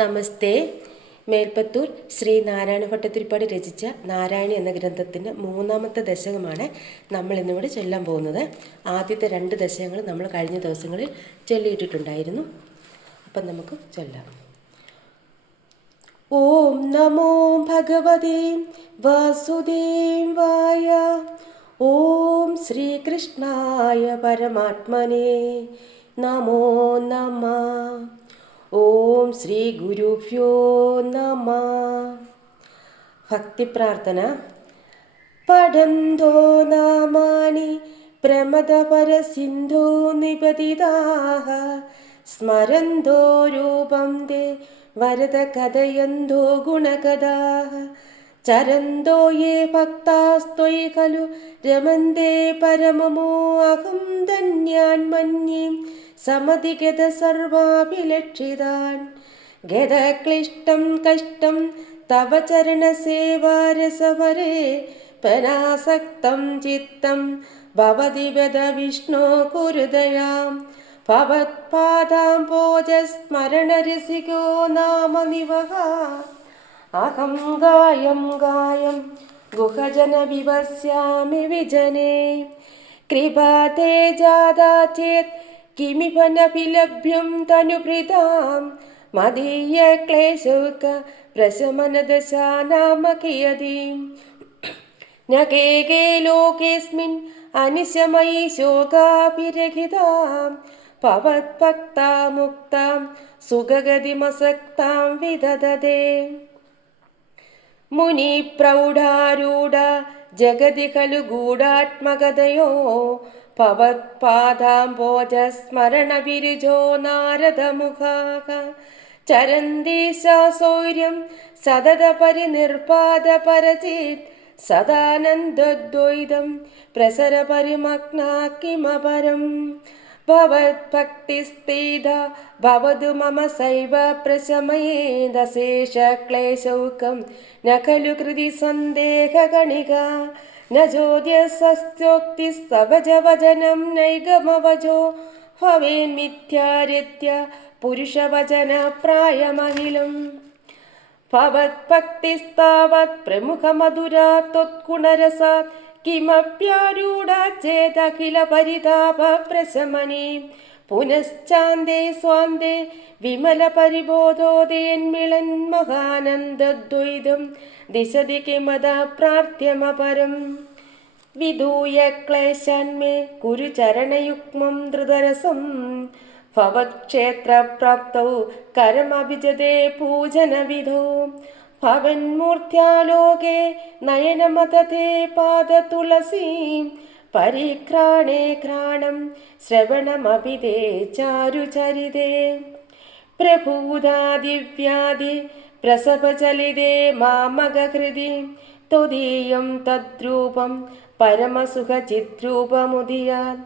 നമസ്തേ. മേൽപ്പത്തൂർ ശ്രീ നാരായണ ഭട്ടത്തിരിപ്പാട് രചിച്ച നാരായണി എന്ന ഗ്രന്ഥത്തിന്റെ മൂന്നാമത്തെ ദശകമാണ് നമ്മൾ ഇന്നിവിടെ ചൊല്ലാൻ പോകുന്നത്. ആദ്യത്തെ രണ്ട് ദശകങ്ങൾ നമ്മൾ കഴിഞ്ഞ ദിവസങ്ങളിൽ ചൊല്ലിയിട്ടിട്ടുണ്ടായിരുന്നു. അപ്പം നമുക്ക് ചൊല്ലാം. ഓം നമോ ഭഗവതേ വാസുദേവായ ഓം ശ്രീകൃഷ്ണായ പരമാത്മനെ. നമോ നമ. ഓം ശ്രീ ഗുരുഭ്യോ നമ. ഭക്തിപ്രാർത്ഥന പഠന്തോ നാമാനി പ്രമദപരസിന്ധോ നിപതിതാഹ. സ്മരന്തോ രൂപം തേ വരദ കഥയന്തോ ഗുണകഥാः ചരന്തോ യേ ഭക്താസ്ത്വയി ഖലു രമന്തേ പരമമോ അഹം ധന്യാൻ മന്യേ. സമതിഗത സർവാഭിലക്ഷിതാൻ. ഗതക്ലിഷ്ടം കഷ്ടം തവ ചരണസേവാരസവരേ പനാസക്തം ചിത്തം ഭവതി വദ വിഷ്ണോ കുരുദയാം. ഭവത്പാദാംബോജസ്മരണരസികോ നാമ നിവഹ അഹം ഗായം ഗായം ഗുഹജന വിവസ്യാമി വിജനെ കൃപാതേ ജാതാ ചേത് കിമിവ നഭിലഭ്യം തനുഭൃതാം മദീയ ക്ലേശൗക പ്രശമനദശാനാമ കിയതീം न के के लोकेऽस्मिन् अनिशमयि शोकाभिरहितां भवत्भक्ता मुक्तां सुगगतिमसक्तां विदधते मुनिप्रौढारूढ जगति खलु गूढात्मगतयो भवत्पादाम्बोजस्मरणविरुजो नारदमुखाः चरन्ति सौर्यं सततपरिनिर्पादपरचित् सदानन्दद्वैतं प्रसरपरिमग्ना किमपरम् ഭവത്ഭക്തിസ്ഥിത ഭവതു മമ സൈവ പ്രശമയേദശേഷക്ലേശൗകം ന ഖലു കൃതി സന്ദേഹഗണിക ന ചോദ്യസസ്യോക്തിസ്സവജവചനം നൈഗമവജോ ഭവേന്മിഥ്യാരിത്യ പുരുഷവചന പ്രായമഹിലം ഭവത്ഭക്തിസ്താവത് പ്രമുഖമധുരാ ത്വത്ഗുണരസാത് കിമപ്യാരൂഢാചേതഖില പരിതാപ പ്രശമനീ പുനശ്ചാന്തേ സ്വാന്തേ വിമല പരിബോധോദയന്മിളന്മഹാനന്ദദ്വൈതം ദിശതി കിമത പ്രാർത്ഥ്യമപരം വിദൂയ ക്ലേശാന്മേ കുരുചരണയുഗ്മം ധൃതരസം ഭവക്ഷേത്രപ്രാപ്തൗ കരമഭിജതേ പൂജനവിധോ ഭവന്മൂർധ്യാലോകേ നയനമതേ പാദതുളസീം. പരിഘ്രാണേ ഘ്രാണം ശ്രവണമഭിതേ ചാരുചരിതേ. പ്രഭൂതാദിവ്യാധി പ്രസവചലിതേ മാമകഹൃതി ത്വദീയം തദ്രൂപം പരമസുഖചിദ്രൂപമുദിയാൻ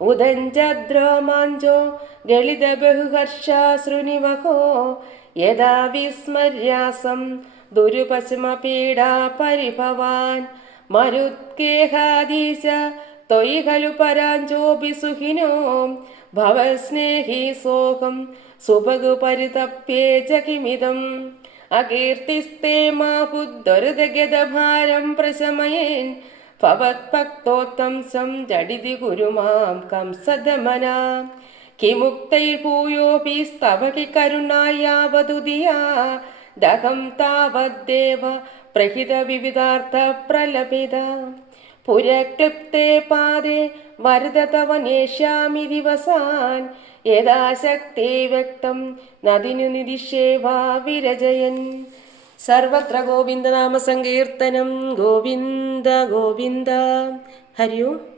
ഉദഞ്ചദ്രോമാഞ്ചോ ഗളിതബഹുഹർഷാശ്രുനിവഹോ യഥാ വിസ്മര്യാസം ദുരുപശ്മപീഡാ പരിഭവാൻ മരുത്കേഹാദീശ ത്വയി ഖലു പരാഞ്ചോപി സുഖിനോ ഭവസ്നേഹി സോഹം സുഭഗു പരിതപ്യേ ജകിമിതം അകീർത്തിസ്തേ മാഹുദ്ദുരിതഗതഭാരം പ്രശമയേൻ ഭവത്ഭക്തോത്തംസം ജടിതി ഗുരുമാം കംസദമന കിമുക്തൈർഭൂയോപി സ്തവകി കരുണായാവതുദിയാ ദഹം താവദ്ദേവ പ്രഹിത വിവിധാർത്ഥ പ്രലപിത. പുരക്ലിപ്തേ പാദേ വരുത തവ നേഷ്യാമി ദിവസാൻ. യഥാശക്തി വ്യക്തം നദിനു നിധിഷേവാ വിരജയൻ. സർവത്ര ഗോവിന്ദനാമ സങ്കീർത്തനം. ഗോവിന്ദ ഗോവിന്ദ. ഹരി ഓം